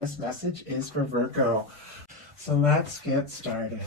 This message is for Virgo. So let's get started.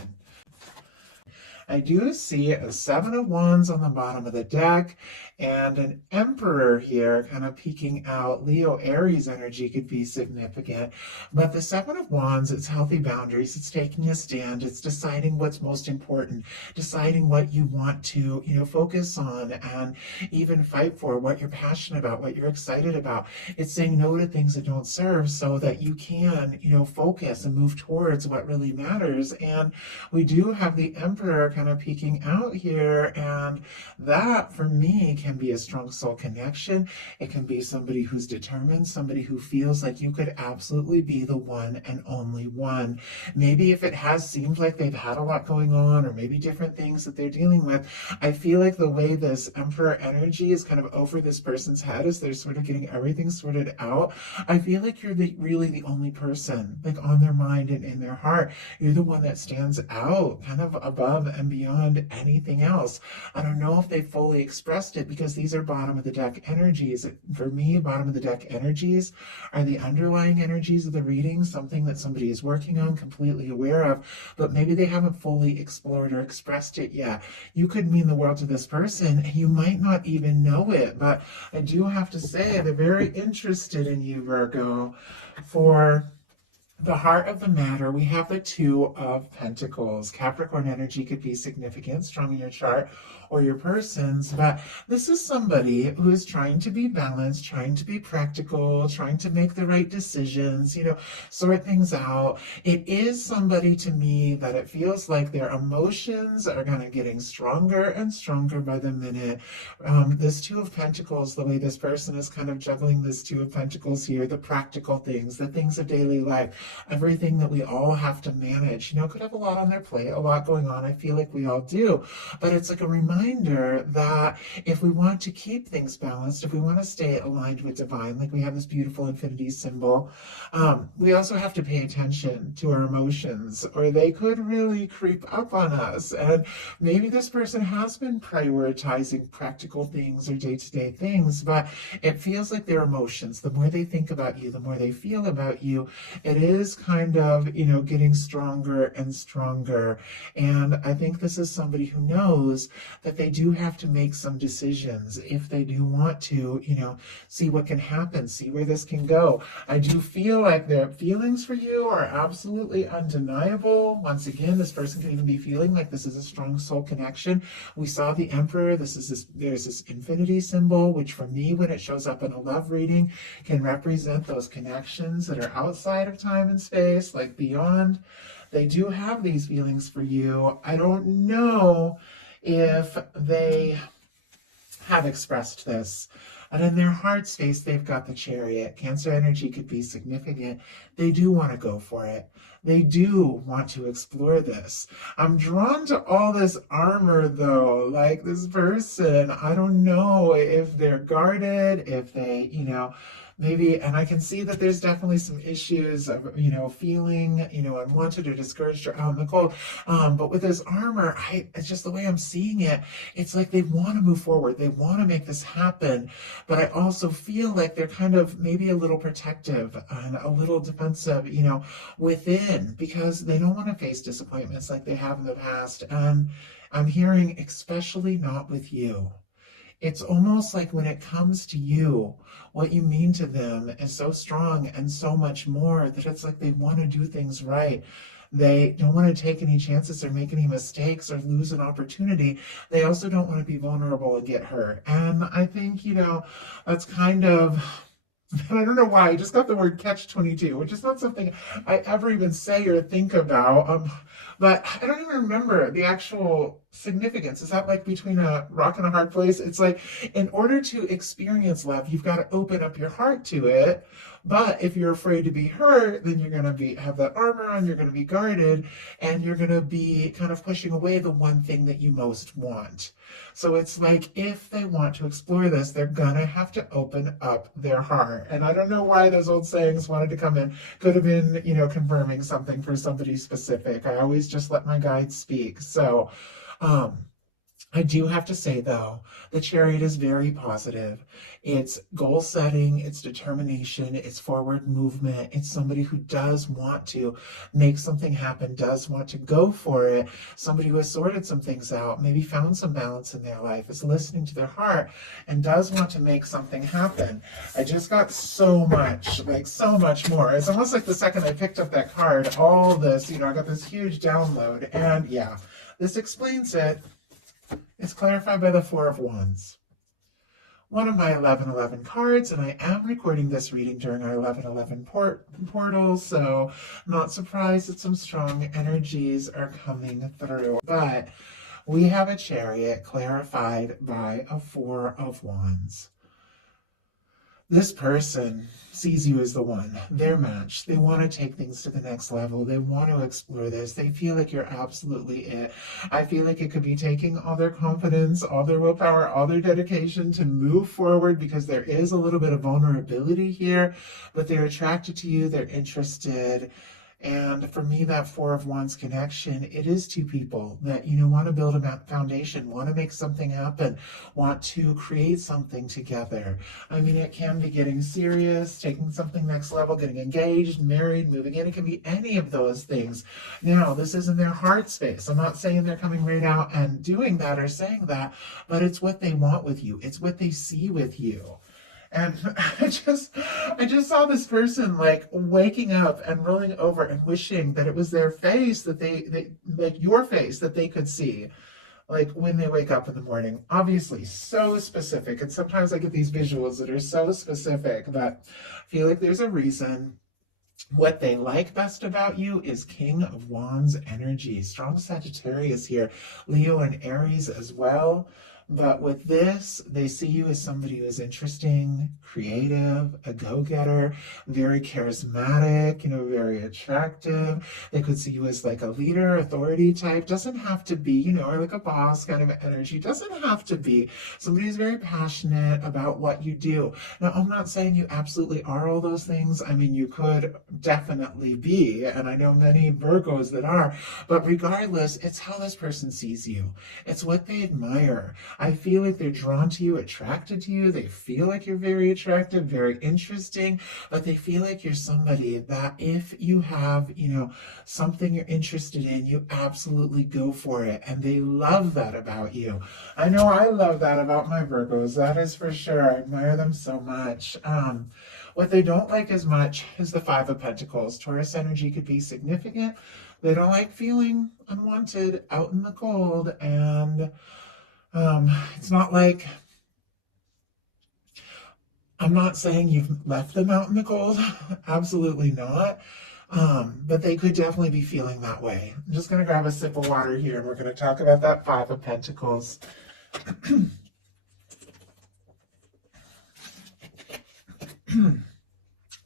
I do see a Seven of Wands on the bottom of the deck and an Emperor here kind of peeking out. Leo Aries energy could be significant, but the Seven of Wands, it's healthy boundaries. It's taking a stand. It's deciding what's most important, deciding what you want to, focus on and even fight for, what you're passionate about, what you're excited about. It's saying no to things that don't serve so that you can, focus and move towards what really matters. And we do have the Emperor kind of peeking out here, and that for me can be a strong soul connection. It can be somebody who's determined, somebody who feels like you could absolutely be the one and only one. Maybe if it has seemed like they've had a lot going on, or maybe different things that they're dealing with, I feel like the way this Emperor energy is kind of over this person's head as they're sort of getting everything sorted out, I feel like you're really the only person like on their mind and in their heart. You're the one that stands out kind of above and beyond anything else. I don't know if they fully expressed it because these are bottom of the deck energies. For me, bottom of the deck energies are the underlying energies of the reading, something that somebody is working on, completely aware of, but maybe they haven't fully explored or expressed it yet. You could mean the world to this person and you might not even know it, but I do have to say they're very interested in you, Virgo. For the heart of the matter, we have the Two of Pentacles. Capricorn energy could be significant, strong in your chart or your person's, but this is somebody who is trying to be balanced, trying to be practical, trying to make the right decisions, sort things out. It is somebody to me that it feels like their emotions are kind of getting stronger and stronger by the minute. This Two of Pentacles, the way this person is kind of juggling this Two of Pentacles here, the practical things, the things of daily life, everything that we all have to manage, could have a lot on their plate, a lot going on. I feel like we all do, but it's like a reminder that if we want to keep things balanced, if we want to stay aligned with divine, like we have this beautiful infinity symbol, we also have to pay attention to our emotions, or they could really creep up on us. And maybe this person has been prioritizing practical things or day-to-day things, but it feels like their emotions, the more they think about you, the more they feel about you, it is kind of, getting stronger and stronger. And I think this is somebody who knows that they do have to make some decisions if they do want to, see what can happen, see where this can go. I do feel like their feelings for you are absolutely undeniable. Once again, this person can even be feeling like this is a strong soul connection. We saw the Emperor. There's this infinity symbol, which for me, when it shows up in a love reading, can represent those connections that are outside of time and space, like beyond. They do have these feelings for you. I don't know if they have expressed this. And in their heart space, they've got the Chariot. Cancer energy could be significant. They do want to go for it. They do want to explore this. I'm drawn to all this armor, though. Like this person, I don't know if they're guarded, if they, maybe, and I can see that there's definitely some issues of, feeling, unwanted or discouraged or out in the cold. But with this armor, it's just the way I'm seeing it. It's like they want to move forward. They want to make this happen. But I also feel like they're kind of maybe a little protective and a little defensive, within, because they don't want to face disappointments like they have in the past. And I'm hearing, especially not with you. It's almost like when it comes to you, what you mean to them is so strong and so much more that it's like they want to do things right. They don't want to take any chances or make any mistakes or lose an opportunity. They also don't want to be vulnerable and get hurt. And I think, that's kind of, I don't know why, I just got the word catch-22, which is not something I ever even say or think about. But I don't even remember the actual significance. Is that like between a rock and a hard place? It's like, in order to experience love, you've got to open up your heart to it. But if you're afraid to be hurt, then you're going to have that armor on, you're going to be guarded, and you're going to be kind of pushing away the one thing that you most want. So it's like, if they want to explore this, they're going to have to open up their heart. And I don't know why those old sayings wanted to come in. Could have been, confirming something for somebody specific. I always just let my guides speak. So, I do have to say, though, the Chariot is very positive. It's goal setting, it's determination, it's forward movement. It's somebody who does want to make something happen, does want to go for it. Somebody who has sorted some things out, maybe found some balance in their life, is listening to their heart, and does want to make something happen. I just got so much, like so much more. It's almost like the second I picked up that card, all this, I got this huge download. And yeah, this explains it. It's clarified by the Four of Wands. One of my 1111 cards, and I am recording this reading during our 1111 portal, so not surprised that some strong energies are coming through. But we have a Chariot clarified by a Four of Wands. This person sees you as the one, their match. They want to take things to the next level. They want to explore this. They feel like you're absolutely it. I feel like it could be taking all their confidence, all their willpower, all their dedication to move forward, because there is a little bit of vulnerability here, but they're attracted to you. They're interested. And for me, that Four of Wands connection, it is two people that, want to build a foundation, want to make something happen, want to create something together. I mean, it can be getting serious, taking something next level, getting engaged, married, moving in. It can be any of those things. Now, this is in their heart space. I'm not saying they're coming right out and doing that or saying that, but it's what they want with you. It's what they see with you. And I just saw this person like waking up and rolling over and wishing that it was their face, that they like your face, that they could see, like when they wake up in the morning. Obviously so specific. And sometimes I get these visuals that are so specific, but I feel like there's a reason. What they like best about you is King of Wands energy. Strong Sagittarius here, Leo and Aries as well. But with this, they see you as somebody who is interesting, creative, a go-getter, very charismatic, very attractive. They could see you as like a leader, authority type. Doesn't have to be, or like a boss kind of energy. Doesn't have to be. Somebody who's very passionate about what you do. Now, I'm not saying you absolutely are all those things. I mean, you could definitely be, and I know many Virgos that are, but regardless, it's how this person sees you. It's what they admire. I feel like they're drawn to you, attracted to you. They feel like you're very attractive, very interesting, but they feel like you're somebody that if you have, something you're interested in, you absolutely go for it. And they love that about you. I know I love that about my Virgos. That is for sure. I admire them so much. What they don't like as much is the Five of Pentacles. Taurus energy could be significant. They don't like feeling unwanted, out in the cold, and it's not like, I'm not saying you've left them out in the cold. Absolutely not. But they could definitely be feeling that way. I'm just going to grab a sip of water here, and we're going to talk about that Five of Pentacles.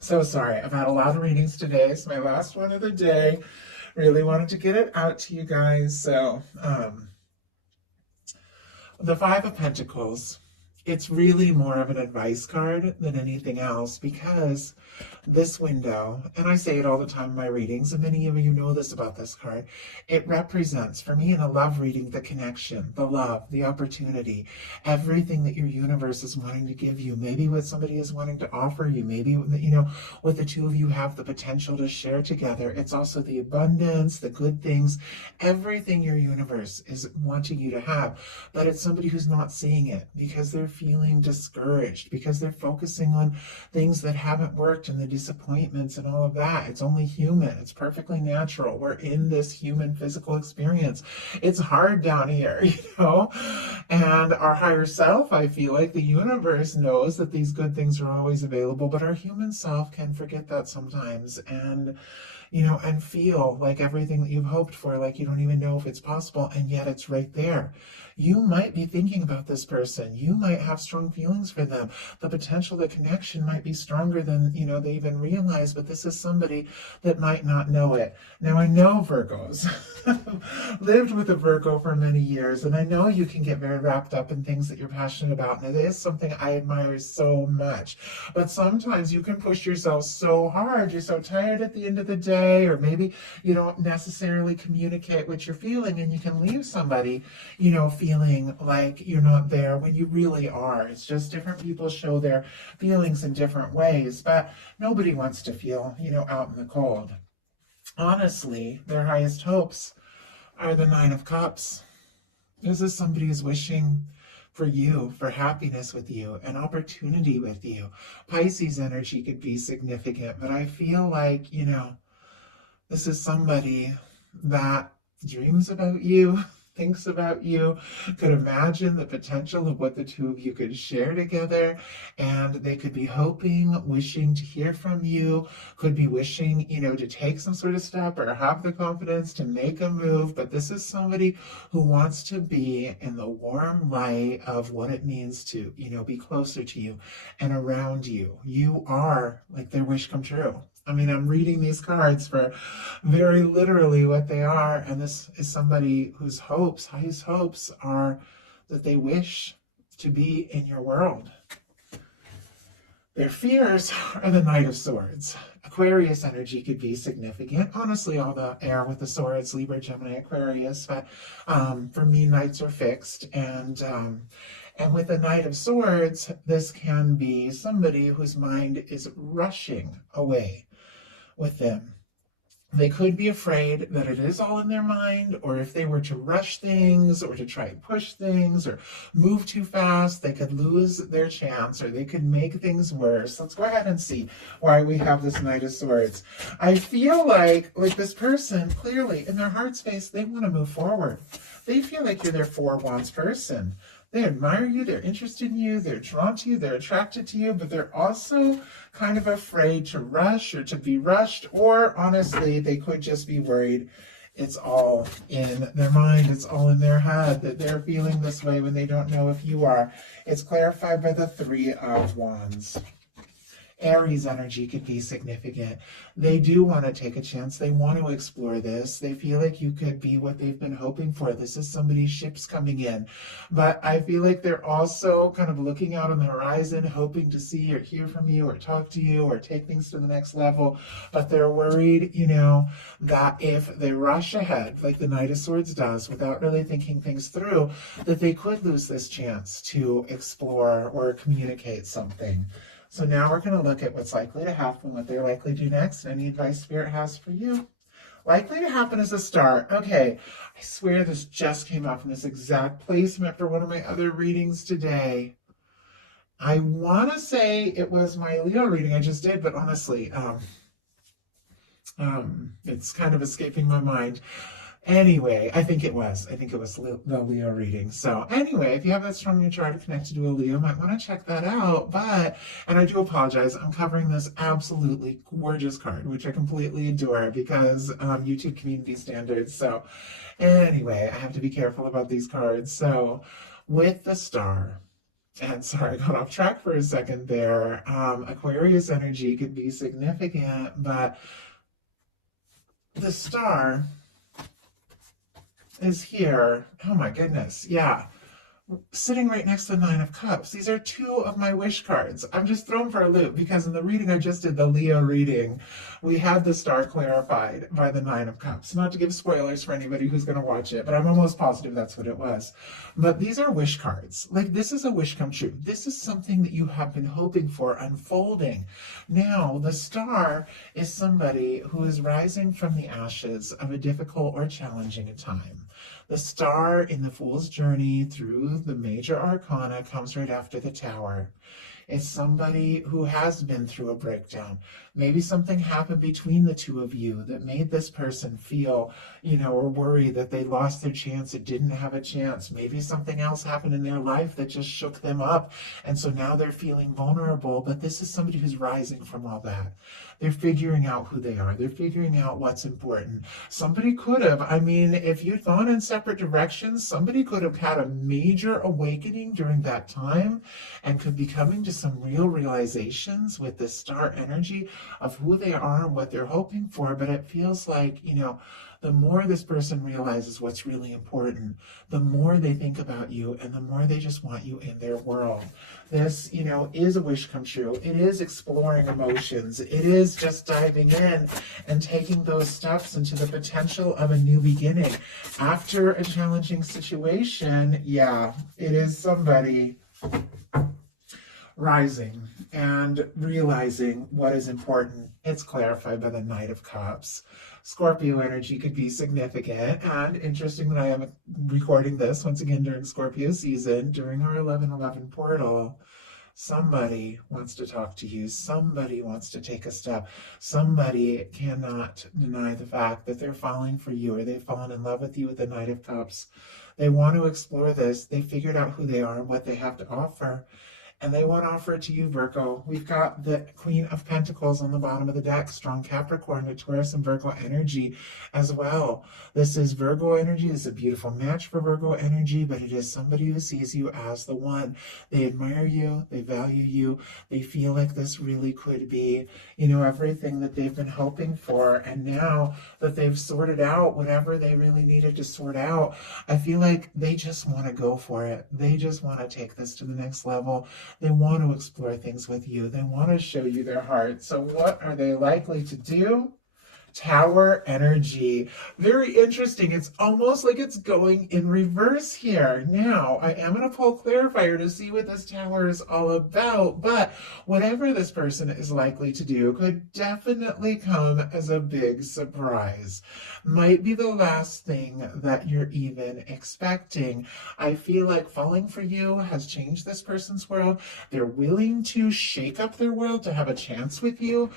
So sorry. I've had a lot of readings today. It's my last one of the day. Really wanted to get it out to you guys. So, the Five of Pentacles, it's really more of an advice card than anything else, because this window, and I say it all the time in my readings, and many of you know this about this card, it represents, for me in a love reading, the connection, the love, the opportunity, everything that your universe is wanting to give you, maybe what somebody is wanting to offer you, maybe, what the two of you have the potential to share together. It's also the abundance, the good things, everything your universe is wanting you to have, but it's somebody who's not seeing it because they're feeling discouraged, because they're focusing on things that haven't worked and the disappointments and all of that. It's only human. It's perfectly natural. We're in this human physical experience. It's hard down here, and our higher self, I feel like the universe knows that these good things are always available, but our human self can forget that sometimes, and and feel like everything that you've hoped for, like you don't even know if it's possible, and yet it's right there. You might be thinking about this person. You might have strong feelings for them. The potential, the connection might be stronger than, they even realize, but this is somebody that might not know it. Now, I know Virgos. Lived with a Virgo for many years, and I know you can get very wrapped up in things that you're passionate about, and it is something I admire so much. But sometimes you can push yourself so hard. You're so tired at the end of the day. say, or maybe you don't necessarily communicate what you're feeling, and you can leave somebody, feeling like you're not there when you really are. It's just different people show their feelings in different ways, but nobody wants to feel, out in the cold. Honestly, their highest hopes are the Nine of Cups. This is somebody who's wishing for you, for happiness with you, an opportunity with you. Pisces energy could be significant, but I feel like, this is somebody that dreams about you, thinks about you, could imagine the potential of what the two of you could share together, and they could be hoping, wishing to hear from you, could be wishing, to take some sort of step or have the confidence to make a move. But this is somebody who wants to be in the warm light of what it means to, be closer to you and around you. You are like their wish come true. I mean, I'm reading these cards for very literally what they are, and this is somebody whose highest hopes are that they wish to be in your world. Their fears are the Knight of Swords. Aquarius energy could be significant. Honestly, all the air with the swords, Libra, Gemini, Aquarius, but for me, Knights are fixed, and with the Knight of Swords, this can be somebody whose mind is rushing away with them. They could be afraid that it is all in their mind, or if they were to rush things or to try and push things or move too fast, they could lose their chance or they could make things worse. Let's go ahead and see why we have this Knight of Swords. I feel like this person, clearly in their heart space, they want to move forward. They feel like you're their Four of Wands person. They admire you, they're interested in you, they're drawn to you, they're attracted to you, but they're also kind of afraid to rush or to be rushed, or honestly, they could just be worried it's all in their mind, it's all in their head, that they're feeling this way when they don't know if you are. It's clarified by the Three of Wands. Aries energy could be significant. They do want to take a chance. They want to explore this. They feel like you could be what they've been hoping for. This is somebody's ships coming in. But I feel like they're also kind of looking out on the horizon, hoping to see or hear from you or talk to you or take things to the next level. But they're worried, that if they rush ahead, like the Knight of Swords does, without really thinking things through, that they could lose this chance to explore or communicate something. So now we're going to look at what's likely to happen, what they're likely to do next, and any advice Spirit has for you. Likely to happen is a Star. Okay, I swear this just came up in this exact placement for one of my other readings today. I want to say it was my Leo reading I just did, but honestly, it's kind of escaping my mind. Anyway, I think it was the Leo reading. So anyway, if you have that strong in your chart connected to a Leo, you might want to check that out. And I do apologize, I'm covering this absolutely gorgeous card, which I completely adore because YouTube community standards. So anyway, I have to be careful about these cards. So with the Star, and sorry, I got off track for a second there. Aquarius energy could be significant, but the Star is here. Oh my goodness. Yeah. Sitting right next to the Nine of Cups. These are two of my wish cards. I'm just thrown for a loop because in the reading I just did, the Leo reading, we had the Star clarified by the Nine of Cups. Not to give spoilers for anybody who's going to watch it, but I'm almost positive that's what it was. But these are wish cards. This is a wish come true. This is something that you have been hoping for unfolding. Now, the Star is somebody who is rising from the ashes of a difficult or challenging time. The Star in the Fool's journey through the major arcana comes right after the Tower. It's somebody who has been through a breakdown. Maybe something happened between the two of you that made this person feel, or worry that they lost their chance or didn't have a chance. Maybe something else happened in their life that just shook them up. And so now they're feeling vulnerable. But this is somebody who's rising from all that. They're figuring out who they are. They're figuring out what's important. Somebody could have, if you'd gone in separate directions, somebody could have had a major awakening during that time and could be coming to some real realizations with this star energy of who they are and what they're hoping for, but it feels like, the more this person realizes what's really important, the more they think about you and the more they just want you in their world. This, is a wish come true. It is exploring emotions. It is just diving in and taking those steps into the potential of a new beginning. After a challenging situation, yeah, it is somebody rising and realizing what is important. It's clarified by the Knight of Cups. Scorpio energy could be significant, and interesting that I am recording this once again during Scorpio season, during our 11/11 portal. Somebody wants to talk to you. Somebody wants to take a step. Somebody cannot deny the fact that they're falling for you, or they've fallen in love with you with the Knight of Cups. They want to explore this. They figured out who they are and what they have to offer, and they want to offer it to you, Virgo. We've got the Queen of Pentacles on the bottom of the deck, strong Capricorn with Taurus and Virgo energy as well. This is Virgo energy. This is a beautiful match for Virgo energy, but it is somebody who sees you as the one. They admire you. They value you. They feel like this really could be, everything that they've been hoping for. And now that they've sorted out whatever they really needed to sort out, I feel like they just want to go for it. They just want to take this to the next level. They want to explore things with you. They want to show you their heart. So what are they likely to do? Tower energy. Very interesting. It's almost like it's going in reverse here. Now, I am going to pull clarifier to see what this tower is all about, but whatever this person is likely to do could definitely come as a big surprise. Might be the last thing that you're even expecting. I feel like falling for you has changed this person's world. They're willing to shake up their world to have a chance with you.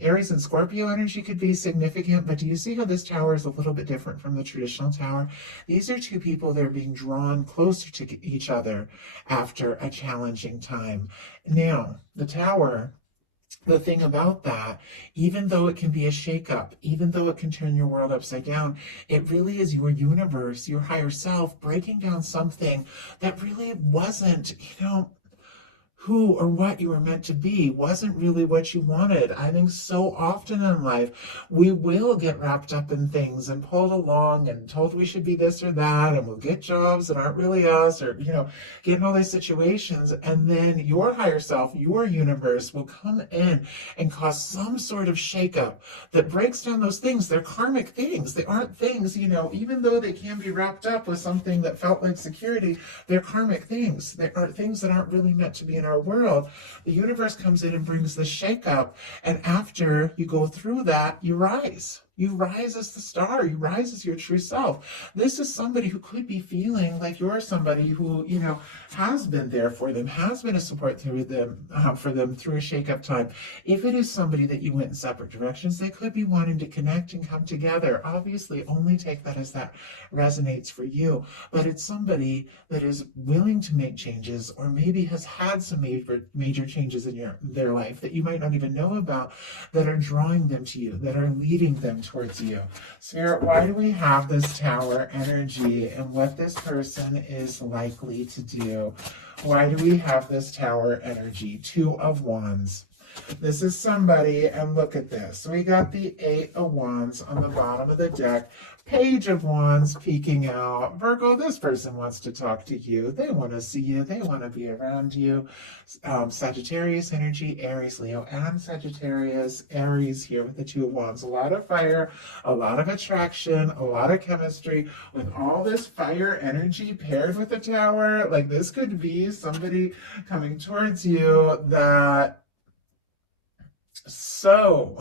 Aries and Scorpio energy could be significant, but do you see how this tower is a little bit different from the traditional tower? These are two people that are being drawn closer to each other after a challenging time. Now, the tower, the thing about that, even though it can be a shakeup, even though it can turn your world upside down, it really is your universe, your higher self, breaking down something that really wasn't, who or what you were meant to be, wasn't really what you wanted. I think so often in life, we will get wrapped up in things and pulled along and told we should be this or that, and we'll get jobs that aren't really us, or, get in all these situations, and then your higher self, your universe will come in and cause some sort of shakeup that breaks down those things. They're karmic things. They aren't things, even though they can be wrapped up with something that felt like security, they're karmic things. They are things that aren't really meant to be in our world. The universe comes in and brings the shakeup, and after you go through that, you rise. You rise as the star. You rise as your true self. This is somebody who could be feeling like you're somebody who, has been there for them, has been a support through them, for them through a shake-up time. If it is somebody that you went in separate directions, they could be wanting to connect and come together. Obviously, only take that as that resonates for you. But it's somebody that is willing to make changes, or maybe has had some major changes in their life that you might not even know about, that are drawing them to you, that are leading them towards you. Spirit, why do we have this tower energy and what this person is likely to do? Why do we have this tower energy? Two of Wands. This is somebody, and look at this. We got the Eight of Wands on the bottom of the deck. Page of Wands peeking out. Virgo, this person wants to talk to you. They want to see you. They want to be around you. Sagittarius energy, Aries, Leo, and Sagittarius. Aries here with the Two of Wands. A lot of fire, a lot of attraction, a lot of chemistry. With all this fire energy paired with the tower, like this could be somebody coming towards you that so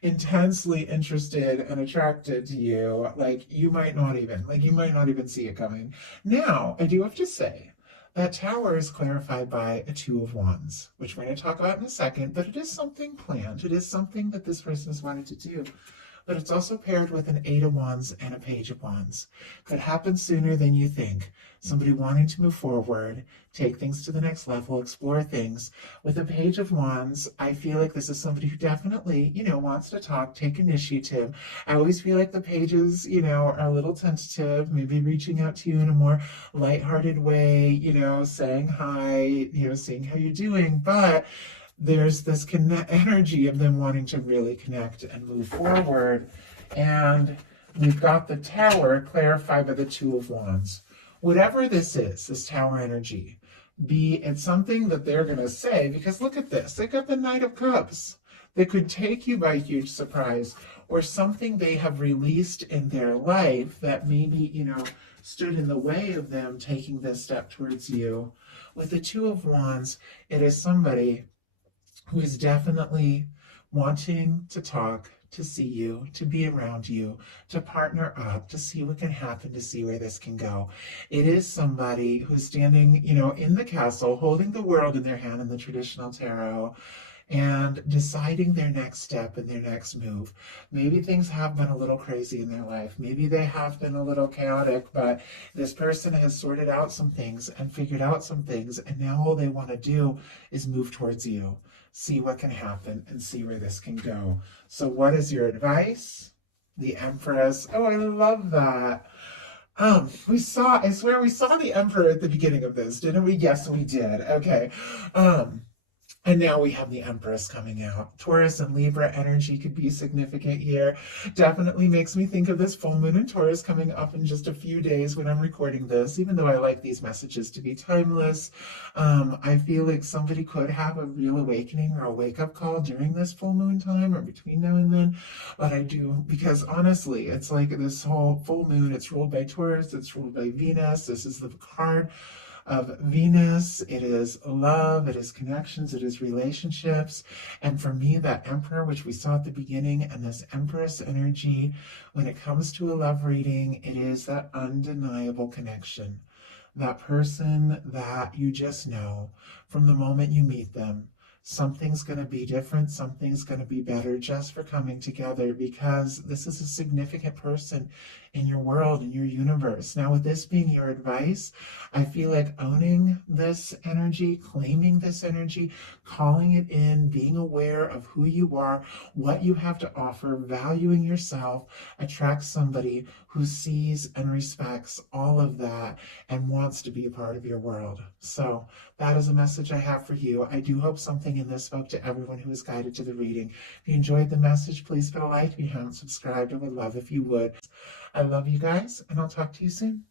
intensely interested and attracted to you, like you might not even see it coming. Now, I do have to say that tower is clarified by a Two of Wands, which we're going to talk about in a second, but it is something planned. It is something that this person has wanted to do. but it's also paired with an 8 of Wands and a Page of Wands. Could happen sooner than you think. Somebody wanting to move forward, take things to the next level, explore things. With a Page of Wands, I feel like this is somebody who definitely, wants to talk, take initiative. I always feel like the pages, are a little tentative, maybe reaching out to you in a more lighthearted way, saying hi, seeing how you're doing, but there's this energy of them wanting to really connect and move forward. And we've got the Tower clarified by the Two of Wands. Whatever this is, this Tower energy, be it something that they're going to say, because look at this, they got the Knight of Cups that could take you by huge surprise, or something they have released in their life that maybe, stood in the way of them taking this step towards you. With the Two of Wands, it is somebody who is definitely wanting to talk, to see you, to be around you, to partner up, to see what can happen, to see where this can go. It is somebody who's standing, in the castle, holding the world in their hand in the traditional tarot, and deciding their next step and their next move. Maybe things have been a little crazy in their life. Maybe they have been a little chaotic, but this person has sorted out some things and figured out some things, and now all they want to do is move towards you, see what can happen, and see where this can go. So what is your advice? The Empress. Oh, I love that. I swear we saw the Emperor at the beginning of this, didn't we? Yes, we did. Okay. And now we have the Empress coming out. Taurus and Libra energy could be significant here. Definitely makes me think of this full moon in Taurus coming up in just a few days when I'm recording this, even though I like these messages to be timeless. I feel like somebody could have a real awakening or a wake-up call during this full moon time or between now and then. But I do, because honestly, it's like this whole full moon, it's ruled by Taurus, it's ruled by Venus. This is the card of Venus. It is love, it is connections, it is relationships. And for me, that Emperor, which we saw at the beginning, and this Empress energy, when it comes to a love reading, it is that undeniable connection. That person that you just know from the moment you meet them. Something's going to be different, something's going to be better just for coming together, because this is a significant person in your world, in your universe. Now, with this being your advice, I feel like owning this energy, claiming this energy, calling it in, being aware of who you are, what you have to offer, valuing yourself, attracts somebody who sees and respects all of that and wants to be a part of your world. So that is a message I have for you. I do hope something in this spoke to everyone who was guided to the reading. If you enjoyed the message, please put a like. If you haven't subscribed, I would love if you would. I love you guys, and I'll talk to you soon.